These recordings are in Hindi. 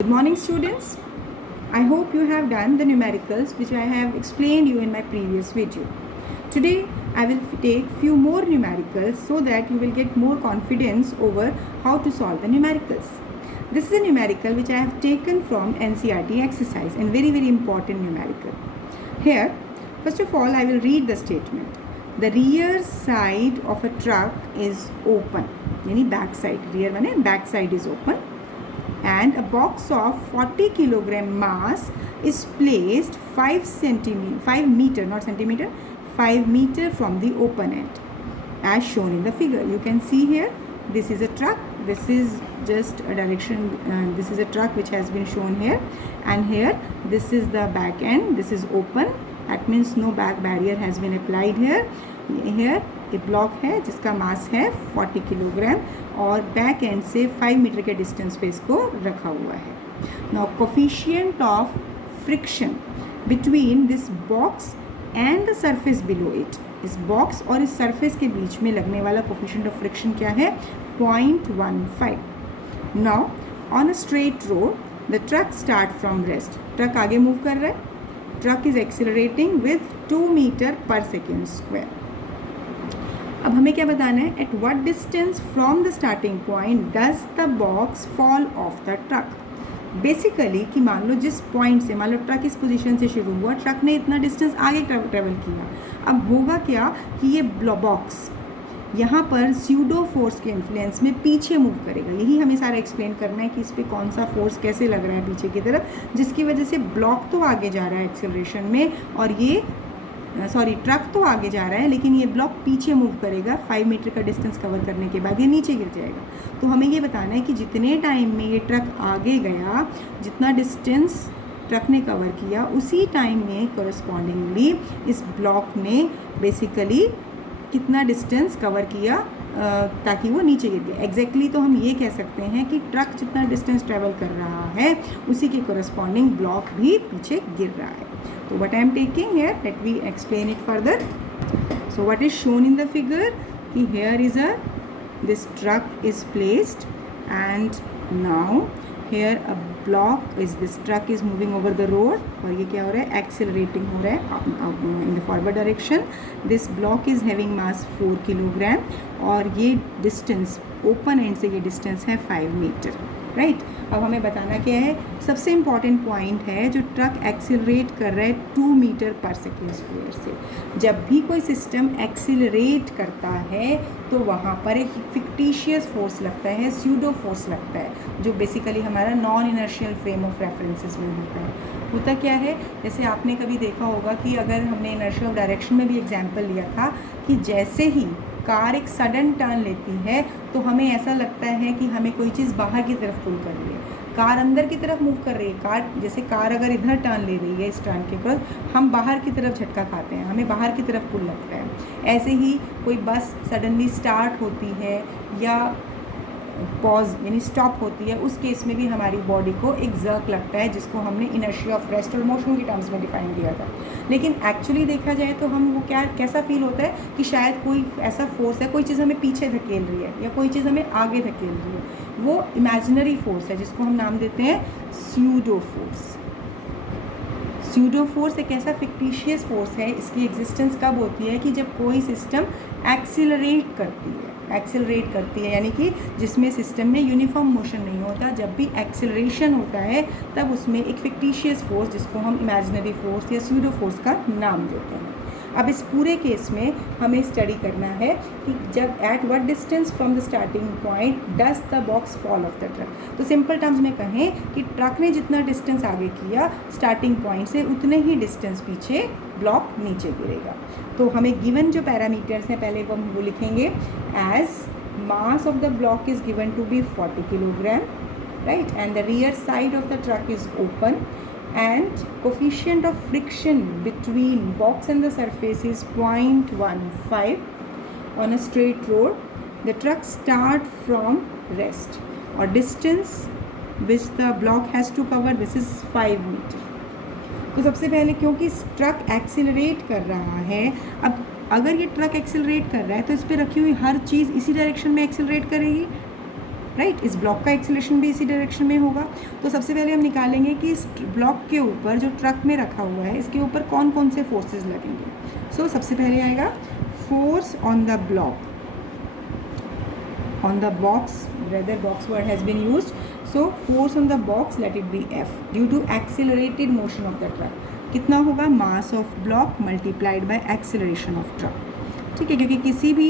Good morning, students. I hope you have done the numericals which I have explained you in my previous video. Today I will take few more numericals so that you will get more confidence over how to solve the numericals. This is a numerical which I have taken from NCERT exercise and very important numerical. Here, first of all, I will read the statement. The rear side of a truck is open. Yani back side. Rear means back side is open. And a box of 40 kilogram mass is placed 5 meter, not centimeter, 5 meter from the open end as shown in the figure. You can see here, this is a truck, this is just a direction, this is a truck which has been shown here, and here this is the back end, this is open, that means no back barrier has been applied here. Here एक ब्लॉक है जिसका मास है 40 किलोग्राम और बैक एंड से 5 मीटर के डिस्टेंस पे इसको रखा हुआ है. Now coefficient of friction between this box and the surface below it. इस बॉक्स और इस सरफेस के बीच में लगने वाला कोफिशिएंट ऑफ फ्रिक्शन क्या है? 0.15. Now on a straight road the truck start from rest. Truck आगे मूव कर रहा है. Truck is accelerating with 2 metre पर सेकेंड स्क्वायर. अब हमें क्या बताना है? At what distance from the starting point does the box fall off the truck. Basically कि मान लो जिस पॉइंट से, मान लो ट्रक इस पोजीशन से शुरू हुआ, ट्रक ने इतना डिस्टेंस आगे ट्रेवल किया. अब होगा क्या कि ये बॉक्स यहाँ पर स्यूडो फोर्स के इन्फ्लुएंस में पीछे मूव करेगा. यही हमें सारा एक्सप्लेन करना है कि इस पर कौन सा फोर्स कैसे लग रहा है पीछे की तरफ, जिसकी वजह से ब्लॉक तो आगे जा रहा है एक्सेलरेशन में और ये ट्रक तो आगे जा रहा है लेकिन ये ब्लॉक पीछे मूव करेगा. 5 मीटर का डिस्टेंस कवर करने के बाद ये नीचे गिर जाएगा. तो हमें ये बताना है कि जितने टाइम में ये ट्रक आगे गया, जितना डिस्टेंस ट्रक ने कवर किया, उसी टाइम में कोरस्पॉन्डिंगली इस ब्लॉक ने बेसिकली कितना डिस्टेंस कवर किया ताकि वो नीचे गिर गया. एग्जैक्टली तो हम ये कह सकते हैं कि ट्रक जितना डिस्टेंस ट्रेवल कर रहा है उसी के कोरस्पॉन्डिंग ब्लॉक भी पीछे गिर रहा है. So what I am taking here, let me explain it further. So what is shown in the figure? Here is this truck is placed and now here a block is, this truck is moving over the road और ये क्या हो रहा है? Accelerating हो रहा है in the forward direction. This block is having mass 4 kilogram और ये distance open end से ये distance है 5 मीटर. राइट. अब हमें बताना क्या है? सबसे इम्पॉर्टेंट पॉइंट है जो ट्रक एक्सिलरेट कर रहा है 2 मीटर पर सेकेंड स्क्वायर से. जब भी कोई सिस्टम एक्सिलरेट करता है तो वहाँ पर एक फिक्टिशियस फोर्स लगता है, स्यूडो फोर्स लगता है, जो बेसिकली हमारा non inertial frame of references में होता है. होता क्या है? जैसे आपने कभी देखा होगा कि अगर हमने इनर्शियल डायरेक्शन में भी एग्जाम्पल लिया था कि जैसे ही कार एक सडन टर्न लेती है तो हमें ऐसा लगता है कि हमें कोई चीज़ बाहर की तरफ पुल कर रही है, कार अंदर की तरफ मूव कर रही है. कार अगर इधर टर्न ले रही है, इस टर्न के क्रॉस, हम बाहर की तरफ झटका खाते हैं, हमें बाहर की तरफ पुल लगता है. ऐसे ही कोई बस सडनली स्टार्ट होती है या पॉज यानी स्टॉप होती है, उस केस में भी हमारी बॉडी को एक जर्क लगता है, जिसको हमने इनर्शिया ऑफ रेस्ट और मोशन के टर्म्स में डिफाइन किया था. लेकिन एक्चुअली देखा जाए तो हम वो कैसा फील होता है कि शायद कोई ऐसा फोर्स है, कोई चीज़ हमें पीछे धकेल रही है या कोई चीज़ हमें आगे धकेल रही है. वो इमेजिनरी फोर्स है जिसको हम नाम देते हैं स्यूडो फोर्स. स्यूडो फोर्स एक ऐसा फिक्टिशियस फोर्स है. इसकी एग्जिस्टेंस कब होती है? कि जब कोई सिस्टम एक्सिलरेट करती है यानी कि जिसमें सिस्टम में यूनिफॉर्म मोशन नहीं होता. जब भी एक्सिलरेशन होता है तब उसमें एक फिक्टिशियस फोर्स जिसको हम इमेजिनरी फोर्स या स्यूडो फोर्स का नाम देते हैं. अब इस पूरे केस में हमें स्टडी करना है कि जब eight what distance from the starting point does the box fall off the truck. तो सिंपल टर्म्स में कहें कि ट्रक ने जितना डिस्टेंस आगे किया स्टार्टिंग पॉइंट से, उतने ही डिस्टेंस पीछे ब्लॉक नीचे गिरेगा. तो हमें गिवन जो पैरामीटर्स हैं पहले हम वो लिखेंगे. As mass of the block is given to be 40 kilogram, right, and the rear side of the truck is open and coefficient of friction between box and the surface is 0.15. On a straight road the truck start from rest or distance which the block has to cover, this is 5 meter. तो सबसे पहले क्योंकि ट्रक एक्सिलरेट कर रहा है, अब अगर ये ट्रक एक्सिलरेट कर रहा है तो इस पर रखी हुई हर चीज़ इसी डायरेक्शन में एक्सिलरेट करेगी. राइट। इस ब्लॉक का एक्सीलरेशन भी इसी डायरेक्शन में होगा। तो सबसे पहले हम निकालेंगे कि इस ब्लॉक के ऊपर जो ट्रक में रखा हुआ है इसके ऊपर कौन कौन से फोर्सेस लगेंगे। सो सबसे पहले आएगा force on the block, on the box, rather box word has been used, so force on the box, let it be F, due to accelerated motion of the truck. कितना होगा, mass of block multiplied by acceleration of truck, ठीक है। क्योंकि किसी भी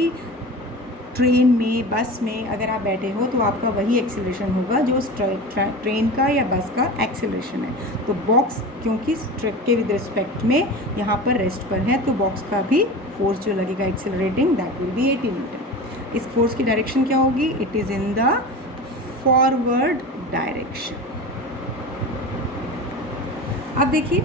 ट्रेन में, बस में अगर आप बैठे हो तो आपका वही एक्सेलरेशन होगा जो ट्रेन का या बस का एक्सेलरेशन है। तो बॉक्स क्योंकि ट्रक के विद रिस्पेक्ट में यहाँ पर रेस्ट पर है, तो बॉक्स का भी फोर्स जो लगेगा accelerating, that will B 80 Newton. इस फोर्स की डायरेक्शन क्या होगी, it is in the forward direction. अब देखिए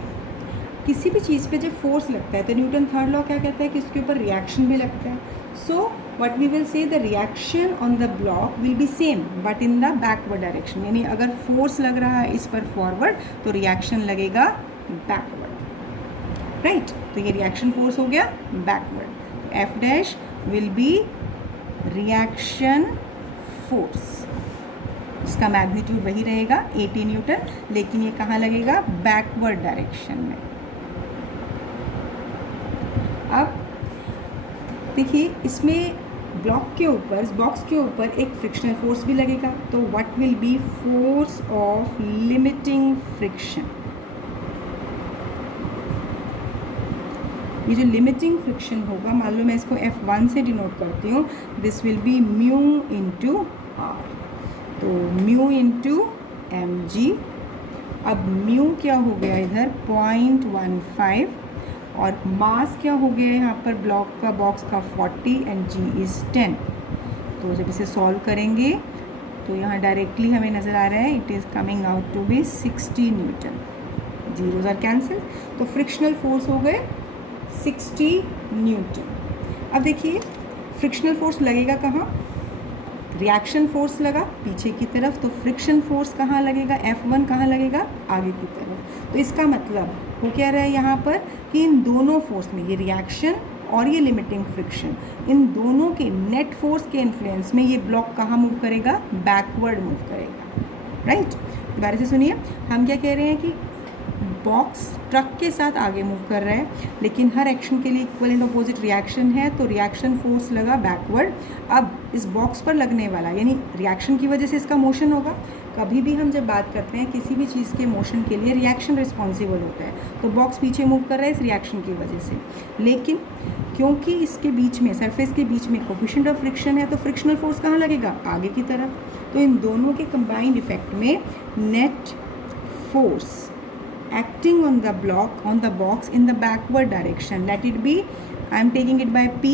किसी भी चीज़ पे जब फोर्स लगता है तो न्यूटन थर्ड लॉ क्या कहता है कि उसके ऊपर रिएक्शन भी लगता है। So what we will say, the reaction on the block will be same but in the backward direction. यानी अगर फोर्स लग रहा है इस पर फॉरवर्ड तो रिएक्शन लगेगा बैकवर्ड, राइट। तो ये रिएक्शन फोर्स हो गया backward. F dash will be reaction force, इसका मैग्नीट्यूड वही रहेगा 80 न्यूटन, लेकिन ये कहाँ लगेगा, बैकवर्ड डायरेक्शन में। अब देखिए इसमें ब्लॉक के ऊपर, इस बॉक्स के ऊपर एक फ्रिक्शनल फोर्स भी लगेगा। तो what will be force of limiting friction. ये जो लिमिटिंग फ्रिक्शन होगा, मान लो मैं इसको F1 से डिनोट करती हूँ, this will be mu into R. तो म्यू इंटू mg। अब म्यू क्या हो गया इधर 0.15 और मास क्या हो गया यहाँ पर ब्लॉक का, बॉक्स का 40 एंड g इज़ 10। तो जब इसे सॉल्व करेंगे तो यहाँ डायरेक्टली हमें नज़र आ रहा है it is coming out to be 60 newton. Zeros are cancel, तो फ्रिक्शनल फोर्स हो गए 60 न्यूटन। अब देखिए फ्रिक्शनल फोर्स लगेगा कहाँ, रिएक्शन फोर्स लगा पीछे की तरफ, तो फ्रिक्शन फोर्स कहाँ लगेगा, F1 कहाँ लगेगा, आगे की तरफ। तो इसका मतलब वो क्या रहा है यहाँ पर कि इन दोनों फोर्स में, ये रिएक्शन और ये लिमिटिंग फ्रिक्शन, इन दोनों के नेट फोर्स के इन्फ्लुएंस में ये ब्लॉक कहाँ मूव करेगा, बैकवर्ड मूव करेगा, राइट। दोबारा से सुनिए, हम क्या कह रहे हैं कि बॉक्स ट्रक के साथ आगे मूव कर रहा है, लेकिन हर एक्शन के लिए इक्वल एंड अपोजिट रिएक्शन है, तो रिएक्शन फोर्स लगा बैकवर्ड। अब इस बॉक्स पर लगने वाला, यानी रिएक्शन की वजह से इसका मोशन होगा। कभी भी हम जब बात करते हैं किसी भी चीज़ के मोशन के लिए, रिएक्शन रिस्पॉन्सिबल होता है, तो बॉक्स पीछे मूव कर रहा है इस रिएक्शन की वजह से। लेकिन क्योंकि इसके बीच में, सरफेस के बीच में कोफिशिएंट ऑफ फ्रिक्शन है, तो फ्रिक्शनल फोर्स कहाँ लगेगा, आगे की तरफ। तो इन दोनों के कंबाइंड इफेक्ट में net force acting on the block, on the box in the backward direction, let it be, I am taking it by P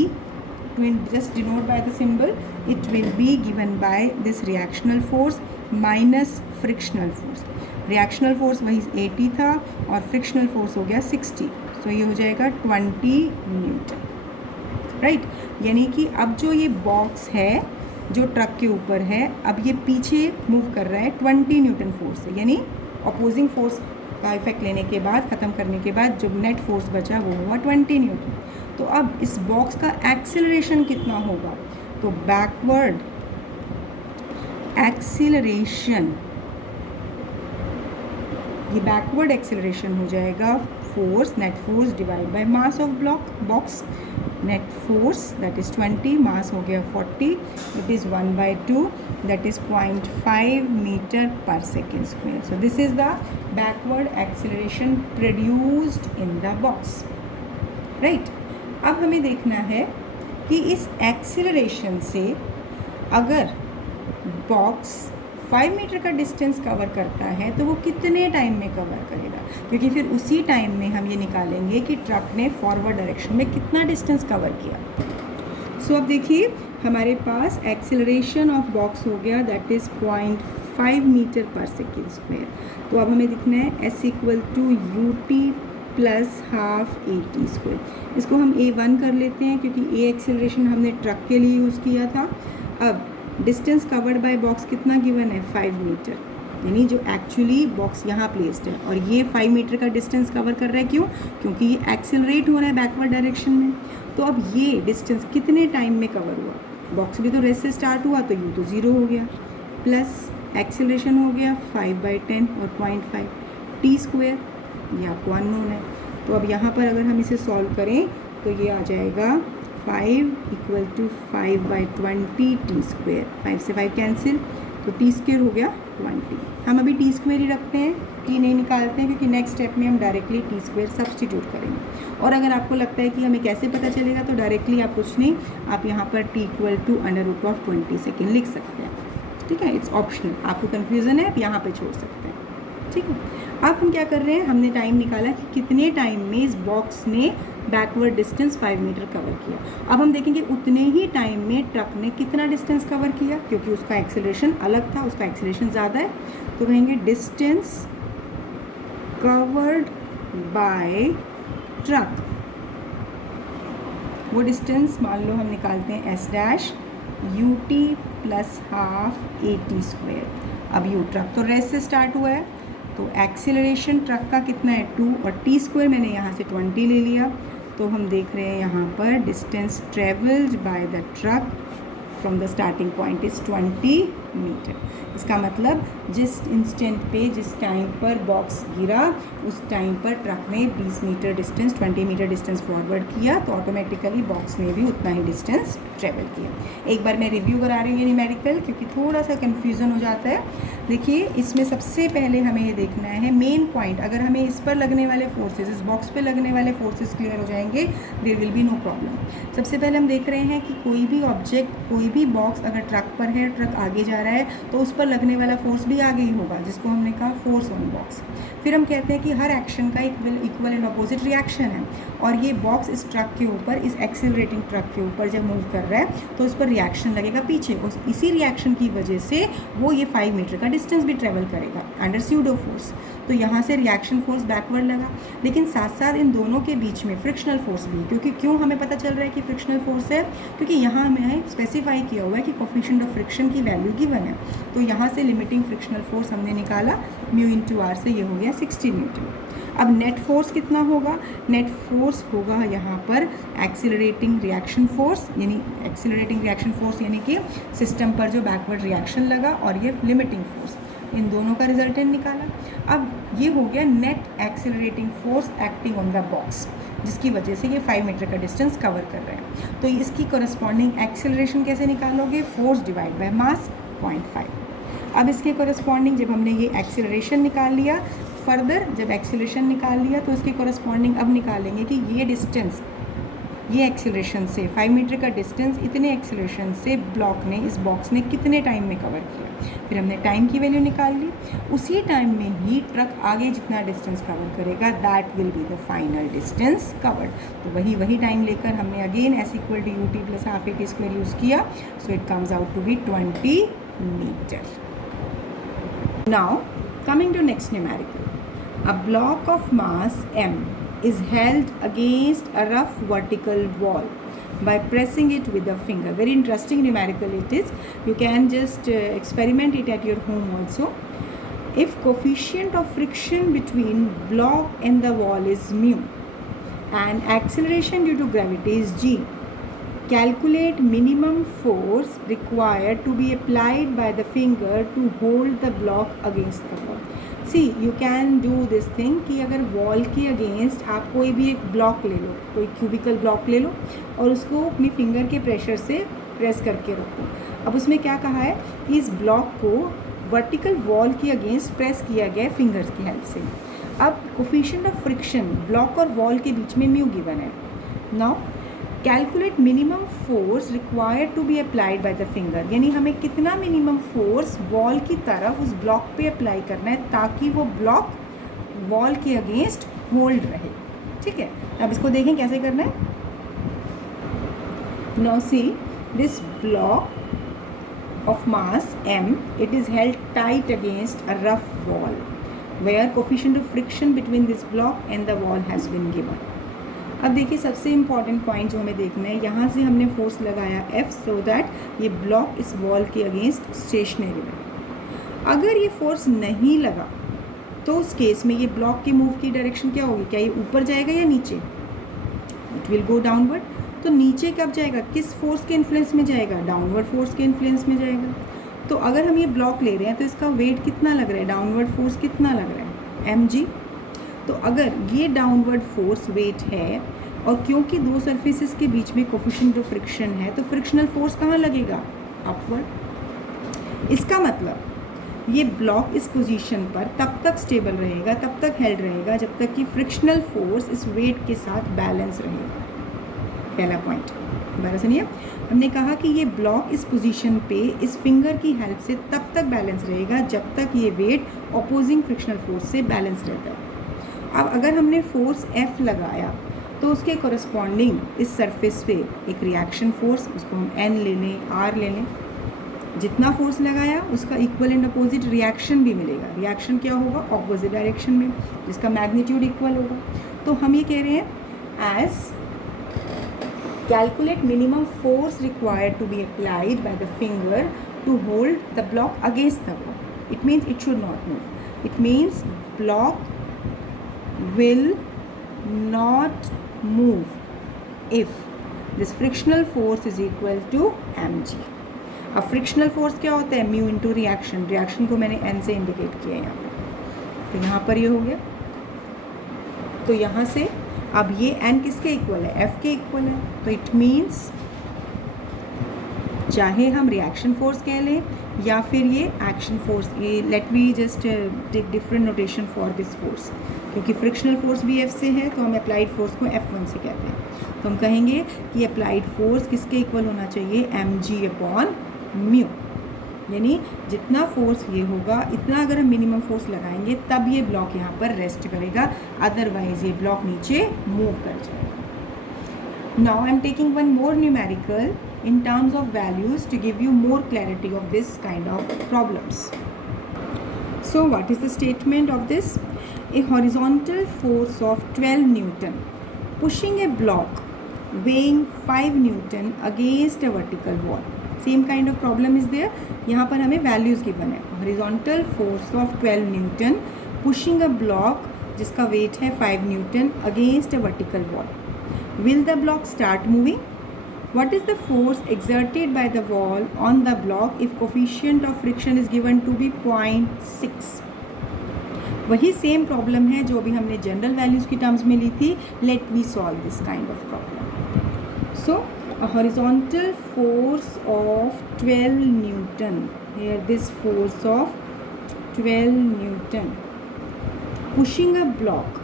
to just denote by the symbol, it will be given by this reactional force minus frictional force। reactional force वही 80 था और frictional force हो गया 60, so ये हो जाएगा 20 न्यूटन, राइट। यानी कि अब जो ये बॉक्स है जो ट्रक के ऊपर है, अब ये पीछे मूव कर रहा है 20 न्यूटन फोर्स से, यानी अपोजिंग फोर्स का इफेक्ट लेने के बाद, ख़त्म करने के बाद जो नेट फोर्स बचा वो हुआ 20 न्यूटन। तो अब इस बॉक्स का एक्सीलरेशन कितना होगा, तो बैकवर्ड एक्सीलरेशन, ये बैकवर्ड एक्सीलरेशन हो जाएगा force, net force divide by mass of box. Net force that is 20, मास हो गया 40, it is 1/2, that is 0.5 meter per second square. So this is the backward acceleration produced in the box, right। अब हमें देखना है कि इस एक्सीलरेशन से अगर बॉक्स 5 मीटर का डिस्टेंस कवर करता है तो वो कितने टाइम में कवर करेगा, क्योंकि फिर उसी टाइम में हम ये निकालेंगे कि ट्रक ने फॉरवर्ड डायरेक्शन में कितना डिस्टेंस कवर किया। सो अब देखिए हमारे पास एक्सेलरेशन ऑफ बॉक्स हो गया दैट इज़ 0.5 मीटर पर सेकेंड स्क्वायर। तो अब हमें दिखना है S = UT + ½ AT स्क्वायर। इसको हम A1 कर लेते हैं क्योंकि A एक्सेलरेशन हमने ट्रक के लिए यूज़ किया था। अब डिस्टेंस कवर्ड बाय बॉक्स कितना गिवन है, 5 मीटर, यानी जो एक्चुअली बॉक्स यहाँ प्लेस्ड है, और ये 5 मीटर का डिस्टेंस कवर कर रहा है। क्यों, क्योंकि ये एक्सेलरेट हो रहा है बैकवर्ड डायरेक्शन में। तो अब ये डिस्टेंस कितने टाइम में कवर हुआ, बॉक्स भी तो रेस्ट से स्टार्ट हुआ तो यू तो 0 हो गया, प्लस एक्सेलरेशन हो गया 5/10 और 0.5 टी स्क्वायर, ये आपको अननोन है। तो अब यहाँ पर अगर हम इसे सॉल्व करें तो ये आ जाएगा 5 = 5/20 टी स्क्वायर, 5 से 5 कैंसिल, तो टी स्क्वायर हो गया 20। हम अभी टी स्क्वायर ही रखते हैं, टी नहीं निकालते हैं, क्योंकि नेक्स्ट स्टेप में हम डायरेक्टली टी स्क्वायर सब्सटीट्यूट करेंगे। और अगर आपको लगता है कि हमें कैसे पता चलेगा, तो डायरेक्टली आप कुछ नहीं, आप यहाँ पर टी = √20 सेकेंड लिख सकते हैं। ठीक है, इट्स ऑप्शनल, आपको कन्फ्यूज़न है आप यहाँ पे छोड़ सकते हैं। ठीक है, अब हम क्या कर रहे हैं, हमने टाइम निकाला कि कितने टाइम में इस बॉक्स ने बैकवर्ड डिस्टेंस 5 मीटर कवर किया। अब हम देखेंगे उतने ही टाइम में ट्रक ने कितना डिस्टेंस कवर किया, क्योंकि उसका एक्सेलरेशन अलग था, उसका एक्सेलरेशन ज़्यादा है। तो कहेंगे डिस्टेंस कवर्ड बाय ट्रक, वो डिस्टेंस मान लो हम निकालते हैं S' UT + ½ AT स्क्वायर। अब यू ट्रक तो रेस से स्टार्ट हुआ है, तो एक्सीलरेशन ट्रक का कितना है 2, और टी स्क्वायर मैंने यहाँ से 20 ले लिया। तो हम देख रहे हैं यहाँ पर distance travelled by the truck from the starting point is 20 metre. इसका मतलब जिस इंस्टेंट पे, जिस टाइम पर बॉक्स गिरा, उस टाइम पर ट्रक ने 20 metre distance, 20 metre distance forward किया, तो ऑटोमेटिकली बॉक्स ने भी उतना ही डिस्टेंस ट्रेवल किया। एक बार मैं रिव्यू करा रही हूँ न्यूमेरिकल, क्योंकि थोड़ा सा कन्फ्यूज़न हो जाता है। देखिए, इसमें सबसे पहले हमें ये देखना है मेन पॉइंट। अगर हमें इस पर लगने वाले फोर्सेस, इस बॉक्स पे लगने वाले फोर्सेस क्लियर हो जाएंगे, there will be no problem. सबसे पहले हम देख रहे हैं कि कोई भी ऑब्जेक्ट, कोई भी बॉक्स अगर ट्रक पर है, ट्रक आगे जा रहा है, तो उस पर लगने वाला फोर्स भी आगे ही होगा, जिसको हमने कहा फोर्स ऑन बॉक्स। फिर हम कहते हैं कि हर एक्शन का इक्वल एंड अपोजिट रिएक्शन है, और ये बॉक्स इस ट्रक के ऊपर, इस एक्सेलरेटिंग ट्रक के ऊपर जब मूव कर रहा है, तो उस पर रिएक्शन लगेगा पीछे, और इसी रिएक्शन की वजह से वो ये 5 मीटर का डिस्टेंस भी ट्रेवल करेगा अंडर स्यूडो फोर्स। तो यहाँ से रिएक्शन फोर्स बैकवर्ड लगा, लेकिन साथ साथ इन दोनों के बीच में फ्रिक्शनल फोर्स भी, क्योंकि क्यों हमें पता चल रहा है कि फ्रिक्शनल फोर्स है, क्योंकि यहाँ हमें स्पेसिफाई किया हुआ है कि कोफिशिएंट ऑफ फ्रिक्शन की वैल्यू गिवन है। तो यहाँ से लिमिटिंग फ्रिक्शनल फोर्स हमने निकाला, μ/r से ये हो गया 60 न्यूटन। अब नेट फोर्स कितना होगा, नेट फोर्स होगा यहाँ पर एक्सीलरेटिंग रिएक्शन फोर्स, यानी एक्सीलरेटिंग रिएक्शन फोर्स यानी कि सिस्टम पर जो बैकवर्ड रिएक्शन लगा, और ये लिमिटिंग फोर्स, इन दोनों का रिजल्टेंट निकाला। अब ये हो गया net accelerating force acting on the box, जिसकी वजह से ये 5 मीटर का डिस्टेंस कवर कर रहे हैं। तो इसकी कोरस्पॉन्डिंग एक्सीलरेशन कैसे निकालोगे, फोर्स डिवाइड बाय मास 0.5। अब इसके कोरस्पॉन्डिंग जब हमने ये एक्सीलरेशन निकाल लिया, फर्दर जब एक्सीलरेशन निकाल लिया, तो इसके कोरस्पॉन्डिंग अब निकालेंगे कि ये डिस्टेंस, ये एक्सीलरेशन से 5 मीटर का डिस्टेंस, इतने एक्सीलरेशन से ब्लॉक ने, इस बॉक्स ने कितने टाइम में कवर किया। फिर हमने टाइम की वैल्यू निकाल ली, उसी टाइम में ही ट्रक आगे जितना डिस्टेंस कवर करेगा, that will be the final distance covered. तो वही टाइम लेकर हमने again S = UT + ½ AT square use किया, so it comes out to be 20 metre. Now, coming to next numerical, a block of mass m is held against a rough vertical wall by pressing it with a finger. Very interesting numerical it is. You can just experiment it at your home also. If coefficient of friction between block and the wall is mu and acceleration due to gravity is g, calculate minimum force required to be applied by the finger to hold the block against the wall. See, you can do this thing कि अगर वॉल के अगेंस्ट आप कोई भी एक ब्लॉक ले लो, कोई क्यूबिकल ब्लॉक ले लो, और उसको अपनी फिंगर के प्रेशर से प्रेस करके रखो। अब उसमें क्या कहा है कि इस ब्लॉक को वर्टिकल वॉल के अगेंस्ट प्रेस किया गया है फिंगर्स की हेल्प से। अब कोफिशिएंट ऑफ फ्रिक्शन ब्लॉक और वॉल के बीच में म्यू गिवन है। Now calculate minimum force required to be applied by the finger, यानी हमें कितना मिनिमम फोर्स वॉल की तरफ उस ब्लॉक पे अप्लाई करना है ताकि वो ब्लॉक वॉल के अगेंस्ट होल्ड रहे। ठीक है, अब इसको देखें कैसे करना है। Now see this block of mass m, it is held tight against a rough wall where coefficient of friction between this block and the wall has been given. अब देखिए सबसे इम्पॉर्टेंट पॉइंट जो हमें देखना है, यहाँ से हमने फोर्स लगाया F सो दैट ये ब्लॉक इस वॉल के अगेंस्ट स्टेशनरी रहे। अगर ये फोर्स नहीं लगा तो उस केस में ये ब्लॉक के मूव की डायरेक्शन क्या होगी, क्या ये ऊपर जाएगा या नीचे, इट विल गो डाउनवर्ड। तो नीचे कब जाएगा, किस फोर्स के इन्फ्लुएंस में जाएगा, डाउनवर्ड फोर्स के इन्फ्लुएंस में जाएगा। तो अगर हम ये ब्लॉक ले रहे हैं तो इसका वेट कितना लग रहा है, डाउनवर्ड फोर्स कितना लग रहा है, mg। तो अगर ये डाउनवर्ड फोर्स वेट है और क्योंकि दो सरफेसेस के बीच में कोफिशिएंट ऑफ फ्रिक्शन है तो फ्रिक्शनल फोर्स कहाँ लगेगा, अपवर्ड। इसका मतलब ये ब्लॉक इस पोजीशन पर तब तक स्टेबल रहेगा, तब तक हेल्ड रहेगा जब तक कि फ्रिक्शनल फोर्स इस वेट के साथ बैलेंस रहेगा। पहला पॉइंट दोबारा सुनिए, हमने कहा कि ये ब्लॉक इस पोजीशन पे इस फिंगर की हेल्प से तब तक बैलेंस रहेगा जब तक ये वेट ऑपोजिंग फ्रिक्शनल फोर्स से बैलेंस रहता है। अब अगर हमने फोर्स F लगाया तो उसके कोरस्पॉन्डिंग इस सरफेस पे एक रिएक्शन फोर्स, उसको हम N ले लें, R ले लें, जितना फोर्स लगाया उसका इक्वल एंड अपोजिट रिएक्शन भी मिलेगा। रिएक्शन क्या होगा, ऑपोजिट डायरेक्शन में, जिसका मैग्नीट्यूड इक्वल होगा। तो हम ये कह रहे हैं as calculate minimum force required to be applied by the finger to hold the block against the wall. It means it should not move. It means block will not move if this frictional force is equal to mg। अब फ्रिक्शनल फोर्स क्या होता है, म्यू इंटू रिएक्शन। रिएक्शन को मैंने n से इंडिकेट किया है यहाँ पे, तो यहाँ पर ये हो गया। तो यहाँ से अब ये n किसके इक्वल है, f के इक्वल है। तो इट मीन्स चाहे हम रिएक्शन फोर्स कह लें या फिर ये एक्शन फोर्स, ये let we just take different notation for this force, क्योंकि फ्रिक्शनल फोर्स भी F से है तो हम अप्लाइड फोर्स को F1 से कहते हैं। तो हम कहेंगे कि अप्लाइड फोर्स किसके इक्वल होना चाहिए, mg अपॉन म्यू। यानी जितना फोर्स ये होगा इतना अगर हम मिनिमम फोर्स लगाएंगे तब ये ब्लॉक यहाँ पर रेस्ट करेगा, अदरवाइज ये ब्लॉक नीचे मूव कर जाएगा। Now I am taking one more numerical in terms of values to give you more clarity of this kind of problems. So what is the statement of this? A horizontal force of 12 Newton pushing a block weighing 5 Newton against a vertical wall. Same kind of problem is there. यहाँ पर हमें values given है। Horizontal force of 12 Newton pushing a block जिसका weight है 5 Newton against a vertical wall. Will the block start moving? What is the force exerted by the wall on the block if coefficient of friction is given to be 0.6? वही सेम प्रॉब्लम है जो अभी हमने जनरल वैल्यूज़ की टर्म्स में ली थी। Let we solve this kind of problem. So a horizontal force of 12 newton, here this force of 12 newton pushing a block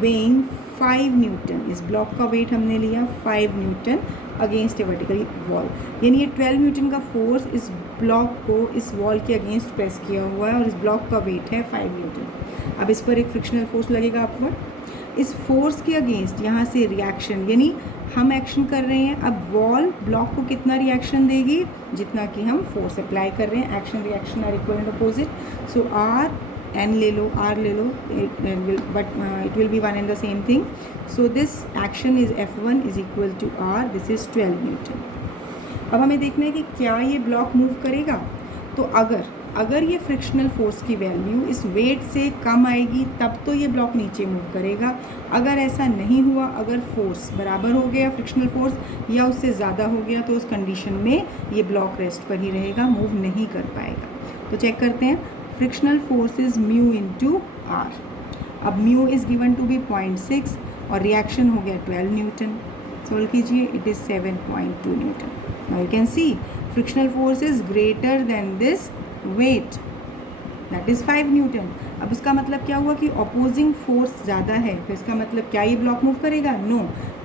weighing 5 newton. इस ब्लॉक का वेट हमने लिया 5 newton against a vertical wall, यानी ये 12 न्यूटन का फोर्स इस ब्लॉक को इस वॉल के अगेंस्ट प्रेस किया हुआ है और इस ब्लॉक का वेट है 5 न्यूटन। अब इस पर एक फ्रिक्शनल फोर्स लगेगा अपवर्ड। इस फोर्स के अगेंस्ट यहाँ से रिएक्शन, यानी हम एक्शन कर रहे हैं, अब वॉल ब्लॉक को कितना रिएक्शन देगी, जितना कि हम फोर्स अप्लाई कर रहे हैं। Action reaction are equal and opposite. So R n ले लो, r ले लो, but it will be one and the same thing. So this action is F1 is equal to r, this is 12 Newton. अब हमें देखना है कि क्या ये ब्लॉक मूव करेगा। तो अगर ये फ्रिक्शनल फोर्स की वैल्यू इस वेट से कम आएगी तब तो ये ब्लॉक नीचे मूव करेगा। अगर ऐसा नहीं हुआ, अगर फोर्स बराबर हो गया फ्रिक्शनल फोर्स या उससे ज़्यादा हो गया तो उस कंडीशन में ये ब्लॉक रेस्ट पर ही रहेगा, मूव नहीं कर पाएगा। तो चेक करते हैं। Frictional force is mu into R. अब mu is given to be 0.6 और रिएक्शन हो गया 12 न्यूटन। सोल्व कीजिए, it is 7.2 newton. Now you can see frictional force is greater than this weight, that is 5 newton. अब इसका मतलब क्या हुआ कि अपोजिंग फोर्स ज़्यादा है, तो इसका मतलब क्या ये ब्लॉक मूव करेगा? No,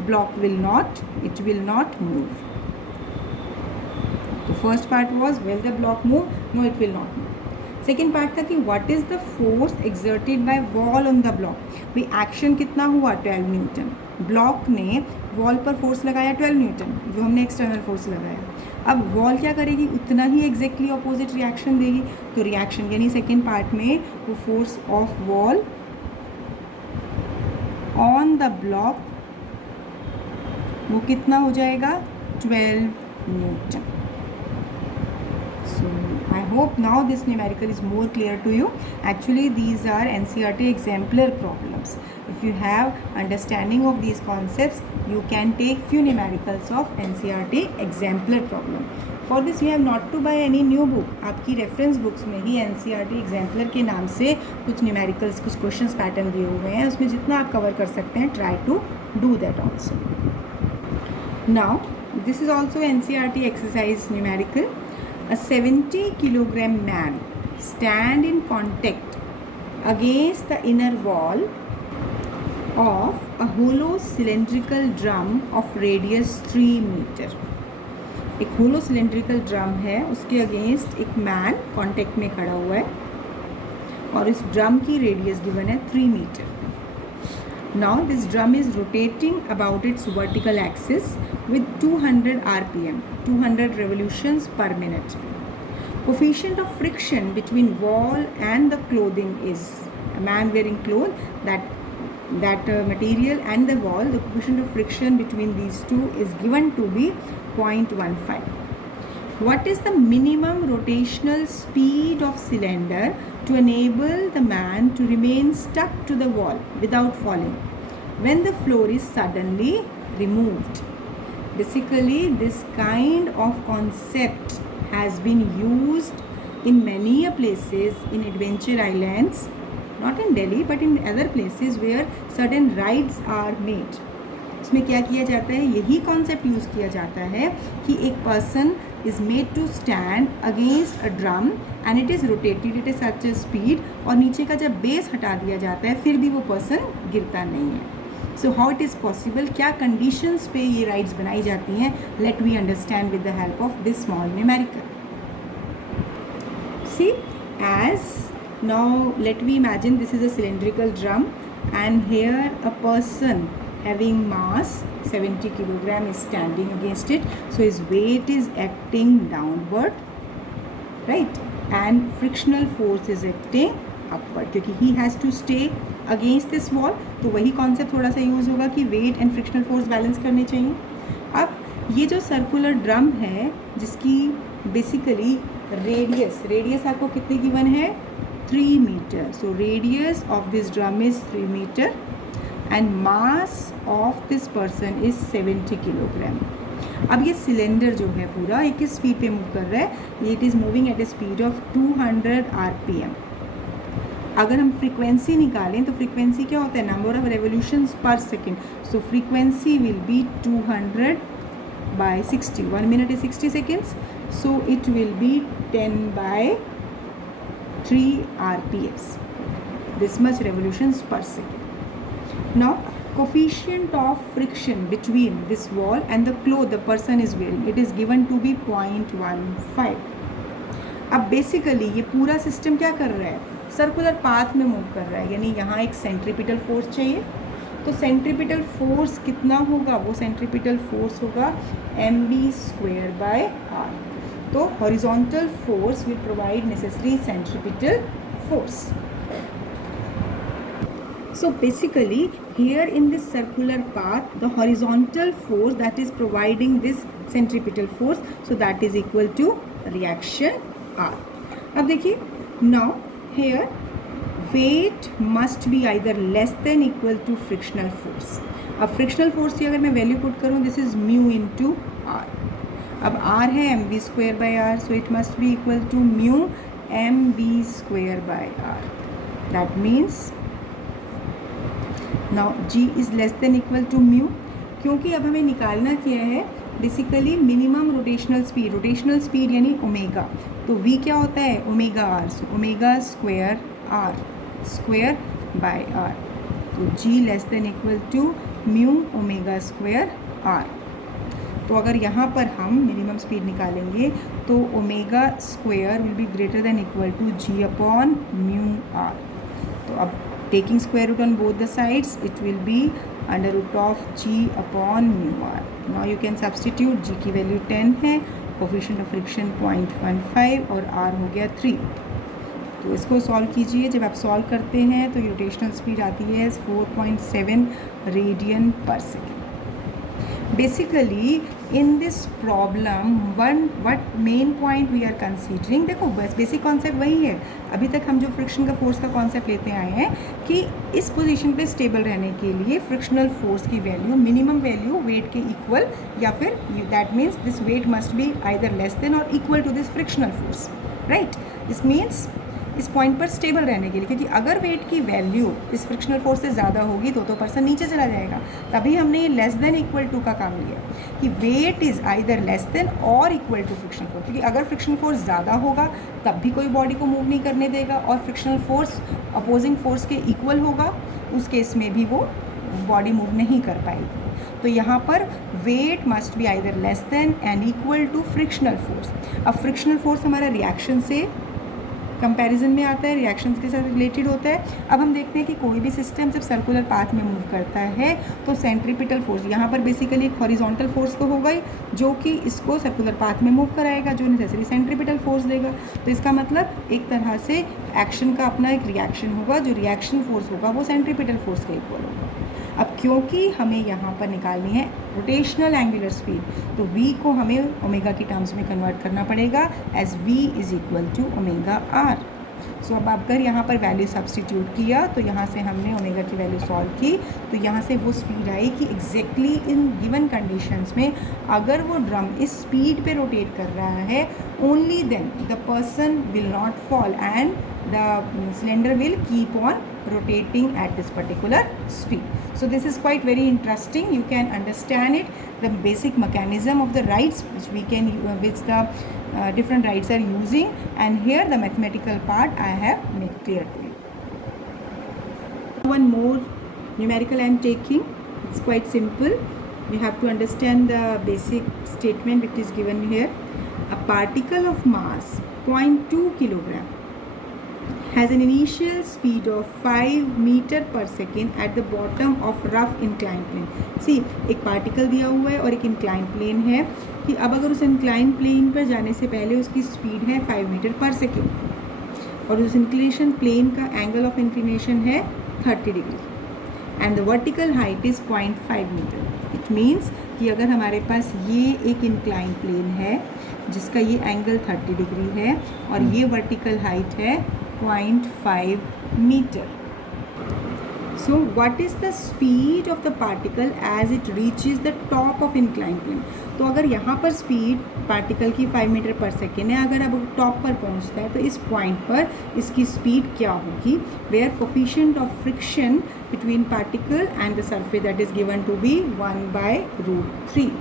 block will not, it will not move. तो first part was will the block move? No, it will not move. Second part था कि what is the force exerted by wall on the block. भाई एक्शन कितना हुआ? 12 न्यूटन। ब्लॉक ने वॉल पर फोर्स लगाया 12 न्यूटन, जो हमने एक्सटर्नल फोर्स लगाया। अब वॉल क्या करेगी? उतना ही एग्जैक्टली अपोजिट रिएक्शन देगी। तो रिएक्शन यानी सेकेंड पार्ट में वो force of wall on the block वो कितना हो जाएगा? 12 Newton. So I hope now this numerical is more clear to you. Actually these are NCERT exemplar problems. If you have understanding of these concepts, you can take few numericals of NCERT exemplar problem. For this you have not to buy any new book. आपकी रेफरेंस बुक्स में ही NCERT एग्जाम्पलर के नाम से कुछ न्यूमेरिकल्स, कुछ क्वेश्चंस पैटर्न दिए हुए हैं. उसमें जितना आप कवर कर सकते हैं, try to do that also. Now this is also NCERT exercise numerical. A 70 kilogram man stand in contact against the inner wall of a hollow cylindrical drum of radius 3 meter. एक होलो सिलेंड्रिकल ड्रम है, उसके अगेंस्ट एक मैन कॉन्टेक्ट में खड़ा हुआ है और इस ड्रम की रेडियस गिवन है 3 metre. Now this drum is rotating about its vertical axis with 200 RPM, 200 revolutions per minute. Coefficient of friction between wall and the clothing is a man wearing clothes, that material and the wall. The coefficient of friction between these two is given to be 0.15. What is the minimum rotational speed of cylinder to enable the man to remain stuck to the wall without falling when the floor is suddenly removed? Basically, this kind of concept has been used in many places in adventure islands, not in Delhi but in other places where certain rides are made. इसमें क्या किया जाता है, यही कॉन्सेप्ट यूज़ किया जाता है कि एक person is made to stand against a drum and it is rotated at a such a speed, और नीचे का जब बेस हटा दिया जाता है फिर भी वो पर्सन गिरता नहीं है. So how it is possible, क्या कंडीशंस पे ये राइड्स बनाई जाती हैं, let we understand with the help of this small numerical. See as now let we imagine this is a cylindrical drum and here a person having mass 70 kilogram is standing against it, so his weight is acting downward, right, and frictional force is acting upward क्योंकि he has to stay against this wall. तो वही कॉन्सेप्ट थोड़ा सा यूज़ होगा कि weight and frictional force balance करने चाहिए. अब ये जो सर्कुलर ड्रम है जिसकी बेसिकली रेडियस आपको कितनी गिवन है, 3 metre. So radius of this drum is 3 metre and mass of this person is 70 kilogram. अब ये सिलेंडर जो है पूरा एक किस स्पीड पे मूव कर रहा है, ये it is moving at A speed of 200 RPM. अगर हम फ्रीक्वेंसी निकालें तो फ्रीक्वेंसी क्या होता है, नंबर ऑफ रेवोल्यूशंस पर second. So frequency will be 200 by 60. 1 minute is 60 seconds, so it will be 10 by 3 RPS. This much revolutions per second. Now coefficient of friction between this wall and the cloth the person is wearing, it is given to be 0.15. अब बेसिकली ये पूरा सिस्टम क्या कर रहा है, सर्कुलर पाथ में मूव कर रहा है, यानी यहाँ एक सेंट्रीपिटल फोर्स चाहिए. तो सेंट्रीपिटल फोर्स कितना होगा, वो सेंट्रीपिटल फोर्स होगा mv²/r. तो horizontal force will provide necessary centripetal force. So basically here in this circular path the horizontal force that is providing this centripetal force, so that is equal to reaction R. अब देखिए, now here weight must be either less than equal to frictional force. अब frictional force की अगर मैं वैल्यू पुट करूँ, this is mu into R. अब R है mv²/r, so it must be equal to mu mv²/r. That means now g is less than equal to mu, क्योंकि अब हमें निकालना क्या है, बेसिकली मिनिमम रोटेशनल स्पीड यानी ओमेगा. तो v क्या होता है, omega r, so omega square r²/r. तो g less than equal to mu omega square r. तो अगर यहाँ पर हम मिनिमम स्पीड निकालेंगे तो omega square will be greater than equal to g upon mu r. तो अब taking square root on both the sides, it will be under root of g upon mu r. Now you can substitute, g की वैल्यू 10 है, कोफिशिएंट ऑफ फ्रिक्शन 0.15 और r हो गया 3. तो इसको सॉल्व कीजिए. जब आप सॉल्व करते हैं तो रोटेशनल स्पीड आती है 4.7 रेडियन पर second. Basically in this problem what main point we are considering, देखो बस बेसिक कॉन्सेप्ट वही है। अभी तक हम जो फ्रिक्शन का फोर्स का कॉन्सेप्ट लेते आए हैं कि इस पोजीशन पे स्टेबल रहने के लिए फ्रिक्शनल फोर्स की वैल्यू, मिनिमम वैल्यू वेट के इक्वल, या फिर that means this weight must be either less than और equal to this frictional force, right. This means इस पॉइंट पर स्टेबल रहने के लिए, क्योंकि अगर वेट की वैल्यू इस फ्रिक्शनल फोर्स से ज़्यादा होगी तो पर्सन नीचे चला जाएगा। तभी हमने ये लेस देन इक्वल टू का काम लिया कि weight is either less than और इक्वल टू फ्रिक्शनल फोर्स, क्योंकि अगर फ्रिक्शनल फोर्स ज़्यादा होगा तब भी कोई बॉडी को मूव नहीं करने देगा, और फ्रिक्शनल फोर्स अपोजिंग फोर्स के इक्वल होगा, उस केस में भी वो बॉडी मूव नहीं कर पाएगी। तो यहाँ पर weight must be either less than and equal to frictional force. अब फ्रिक्शनल फोर्स हमारा रिएक्शन से कंपैरिजन में आता है, रिएक्शंस के साथ रिलेटेड होता है। अब हम देखते हैं कि कोई भी सिस्टम जब सर्कुलर पाथ में मूव करता है तो सेंट्रीपिटल फोर्स, यहाँ पर बेसिकली एक हॉरिजॉन्टल फोर्स तो होगा ही जो कि इसको सर्कुलर पाथ में मूव कराएगा, जो नेसेसरी सेंट्रीपिटल फोर्स देगा। तो इसका मतलब एक तरह से एक्शन का अपना एक रिएक्शन होगा, जो रिएक्शन फोर्स होगा वो सेंट्रीपिटल फोर्स के इक्वल होगा। अब क्योंकि हमें यहाँ पर निकालनी है रोटेशनल एंगुलर स्पीड, तो v को हमें ओमेगा की टर्म्स में कन्वर्ट करना पड़ेगा as v is equal to omega r। So अब अगर यहाँ पर वैल्यू सब्सटीट्यूट किया तो यहाँ से हमने ओमेगा की वैल्यू सॉल्व की, तो यहाँ से वो स्पीड आई कि एग्जैक्टली इन गिवन कंडीशंस में अगर वो ड्रम इस स्पीड पे रोटेट कर रहा है, only then the person will not fall and the cylinder will keep on rotating at this particular speed. So this is quite very interesting. You can understand it, the basic mechanism of the rides which we can which the different rides are using, and here the mathematical part I have made clear to you. One more numerical I am taking. It's quite simple. You have to understand the basic statement it is given here. A particle of mass 0.2 kilogram has an initial speed of 5 meter per second at the bottom of rough inclined plane. See, एक पार्टिकल दिया हुआ है और एक इंक्लाइंड प्लेन है कि अब अगर उस इंक्लाइंड प्लेन पर जाने से पहले उसकी स्पीड है 5 मीटर पर सेकेंड और उस इंक्लिनेशन प्लेन का एंगल ऑफ इंक्लिनेशन है 30 degree and the vertical height is 0.5 metre. It means कि अगर हमारे पास ये एक इंक्लाइंड प्लेन है जिसका ये एंगल 30 डिग्री है और ये वर्टिकल हाइट है 0.5 meter. So what is the speed of the particle as it reaches the top of inclined plane? तो अगर यहाँ पर स्पीड पार्टिकल की 5 मीटर पर सेकेंड है, अगर अब टॉप पर पहुँचता है तो इस पॉइंट पर इसकी स्पीड क्या होगी, where coefficient of friction between particle and the surface that is given to be 1/√3.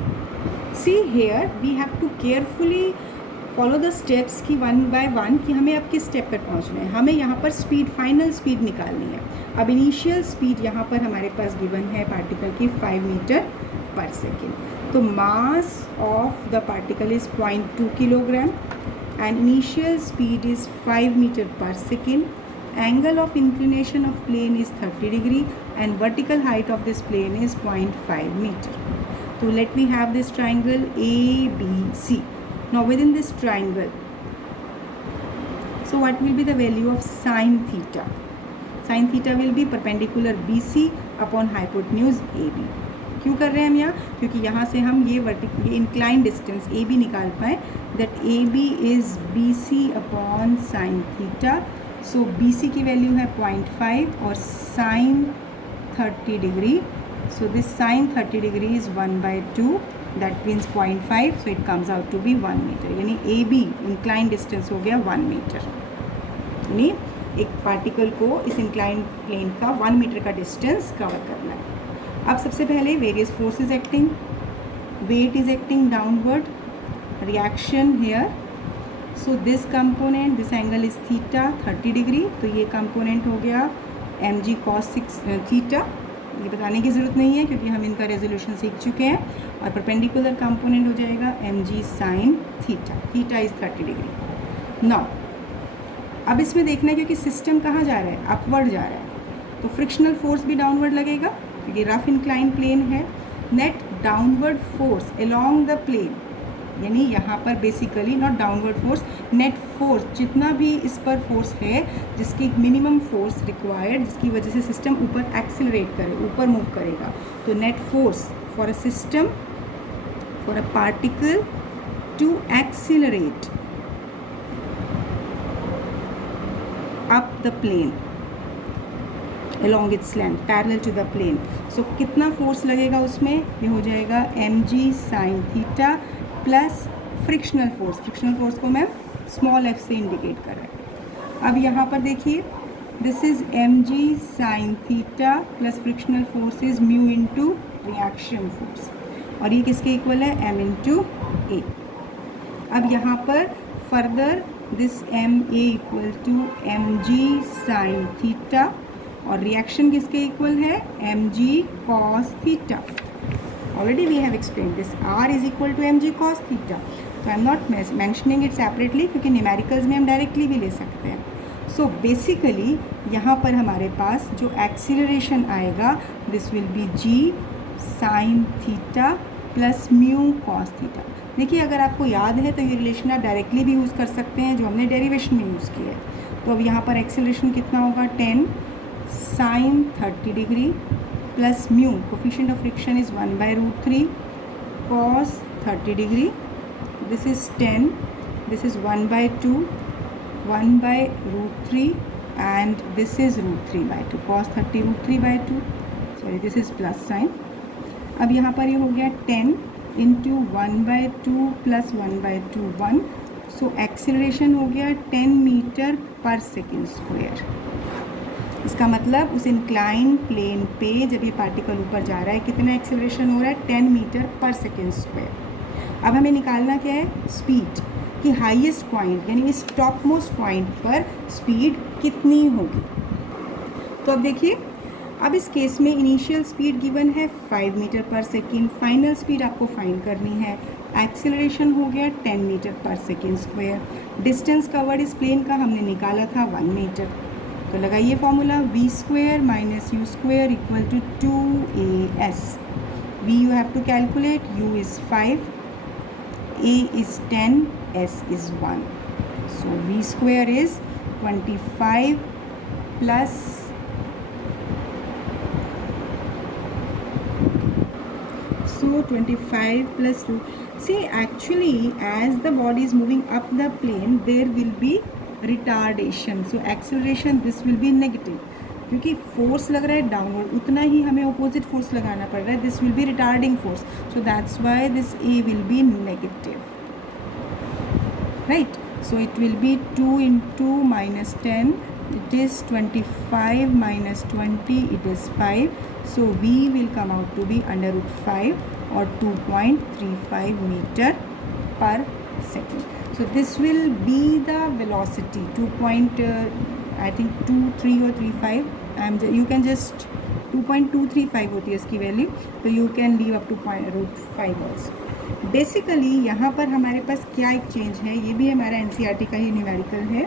See here we have to carefully follow the steps की 1 by 1 कि हमें अब किस स्टेप पर पहुंचना है। हमें यहाँ पर स्पीड, फाइनल स्पीड निकालनी है। अब इनिशियल स्पीड यहाँ पर हमारे पास गिवन है पार्टिकल की 5 मीटर पर सेकेंड। तो mass of the particle is 0.2 kilogram and initial speed is 5 metre पर second. Angle of inclination of plane is 30 degree and vertical height of this plane is 0.5 metre. तो let we have this triangle ABC. Now within this triangle, so what will be the value of sine theta? Sine theta will be perpendicular BC upon hypotenuse AB. क्यों कर रहे हैं हम यहाँ? क्योंकि यहाँ से हम ये inclined distance AB निकाल पाएँ, that AB is BC upon sine theta. So BC की वैल्यू है 0.5 और sine 30 degree. So this sine 30 degree is 1/2. That means 0.5, so it comes out to be 1 meter. यानी AB inclined distance हो गया 1 meter. यानी एक पार्टिकल को इस inclined plane का 1 मीटर का डिस्टेंस कवर करना है। अब सबसे पहले various forces acting, weight is acting downward, reaction here. So this component, this angle is theta 30 degree, तो ये कंपोनेंट हो गया mg cos 6 थीटा। ये बताने की ज़रूरत नहीं है क्योंकि हम इनका रेजोल्यूशन सीख चुके हैं। और परपेंडिकुलर कंपोनेंट हो जाएगा mg sin theta, theta is 30 degree. Now अब इसमें देखना है क्योंकि सिस्टम कहाँ जा रहा है, अपवर्ड जा रहा है, तो फ्रिक्शनल फोर्स भी डाउनवर्ड लगेगा क्योंकि रफ इंक्लाइन प्लेन है। Net downward force along the plane, यानी यहाँ पर basically not downward force, net force, जितना भी इस पर फोर्स है जिसकी मिनिमम फोर्स रिक्वायर्ड, जिसकी वजह से सिस्टम ऊपर एक्सेलरेट करे, ऊपर मूव करेगा, तो net force for a system for a particle to accelerate up the plane along its length parallel to the plane. So कितना फोर्स लगेगा उसमें, ये हो जाएगा mg sin theta plus frictional force को मैं स्मॉल f से इंडिकेट कर रहा है. अब यहाँ पर देखिए, this is mg sin theta plus frictional force is mu into reaction force, और ये किसके इक्वल है, m इंटू ए. अब यहाँ पर further this M A equal to M G sine theta, और रिएक्शन किसके इक्वल है, M G cos theta. Already we have explain this, R is equal to M G cos theta. तो I am not mentioning it separately, क्योंकि न्यूमेरिकल्स में हम डायरेक्टली भी ले सकते हैं. सो बेसिकली यहाँ पर हमारे पास जो एक्सीलरेशन आएगा, this will be G sine theta plus mu cos theta. देखिए, अगर आपको याद है तो ये रिलेशन आप डायरेक्टली भी यूज़ कर सकते हैं, जो हमने डेरिवेशन में यूज़ किया है. तो अब यहाँ पर एक्सेलरेशन कितना होगा, 10 sine 30 degree plus mu, coefficient of friction is 1/√3 cos 30 degree. This is 10, this is 1/2 1/√3 and this is √3/2 cos 30 √3/2. Sorry, this is plus sine. अब यहाँ पर ये हो गया 10 इंटू 1/2 प्लस 1/2 1. सो एक्सीलरेशन हो गया 10 मीटर पर सेकेंड स्क्वायर. इसका मतलब उस इंक्लाइन प्लेन पे जब ये पार्टिकल ऊपर जा रहा है, कितना एक्सीलरेशन हो रहा है, 10 मीटर पर सेकेंड स्क्वायर. अब हमें निकालना क्या है, स्पीड कि हाईएस्ट पॉइंट यानी इस टॉप मोस्ट पॉइंट पर स्पीड कितनी होगी. तो अब देखिए, अब इस केस में इनिशियल स्पीड गिवन है 5 मीटर पर सेकेंड, फाइनल स्पीड आपको फाइंड करनी है. एक्सेलरेशन हो गया 10 मीटर पर सेकेंड स्क्वायर. डिस्टेंस कवर्ड इस प्लेन का हमने निकाला था 1 मीटर. तो लगाइए formula, v square minus u square equal to 2as. v you have to calculate, u is 5, a is 10, s is 1. So v square is 25 plus 25 plus 2. See, actually as the body is moving up the plane, there will be retardation. So acceleration this will be negative, क्योंकि फोर्स लग रहा है डाउनवर्ड, उतना ही हमें ऑपोजिट फोर्स लगाना पड़ रहा है. This will B retarding force, so that's why this A will be negative, right. So it will be 2 into -10, it is 25 minus 20, it is 5. So v will come out to be √5 or 2.35 meter per second. So this will be the velocity, I think 23 or 35. You can just 2.235 होती है इसकी वैल्यू, तो you can leave up to √5 also. Basically यहाँ पर हमारे पास क्या एक चेंज है, ये भी हमारा एनसीईआरटी का ही न्यूमेरिकल है.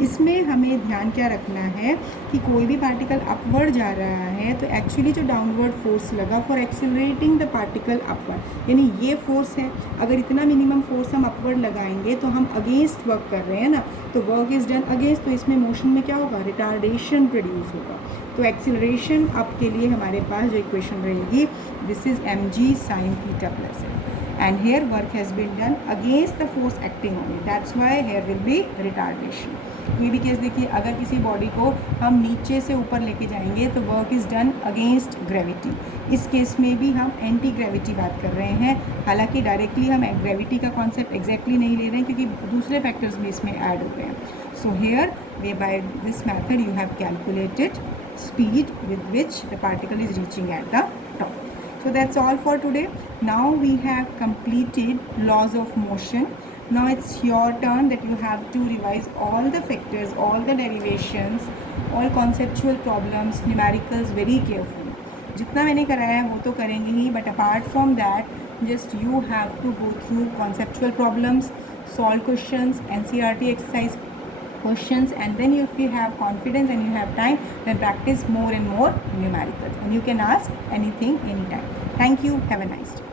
इसमें हमें ध्यान क्या रखना है कि कोई भी पार्टिकल अपवर्ड जा रहा है तो एक्चुअली जो डाउनवर्ड फोर्स लगा for accelerating the particle upward, यानी ये फोर्स है. अगर इतना मिनिमम फोर्स हम अपवर्ड लगाएंगे तो हम अगेंस्ट वर्क कर रहे हैं ना, तो वर्क इज़ डन अगेंस्ट, तो इसमें मोशन में क्या होगा, रिटार्डेशन प्रोड्यूस होगा. तो एक्सेलरेशन अप के लिए हमारे पास जो इक्वेशन रहेगी, this is mg sin theta plus f. And here work has been done against the force acting on it. That's why here will be retardation. कोई भी केस देखिए, अगर किसी बॉडी को हम नीचे से ऊपर लेके जाएंगे तो work is done against gravity. इस केस में भी हम एंटी ग्रेविटी बात कर रहे हैं, हालांकि डायरेक्टली हम ग्रेविटी का कॉन्सेप्ट एग्जैक्टली नहीं ले रहे हैं क्योंकि दूसरे फैक्टर्स भी इसमें ऐड हो गए हैं. So here way by this method you have calculated speed with which the particle is reaching at the top. So that's all for today. Now we have completed laws of motion. Now it's your turn that you have to revise all the factors, all the derivations, all conceptual problems, numericals very carefully. जितना मैंने कराया है वो तो करेंगे ही, but apart from that just you have to go through conceptual problems, solve questions, NCERT exercise questions, and then if you have confidence and you have time, then practice more and more numericals, and you can ask anything anytime. Thank you. Have a nice day.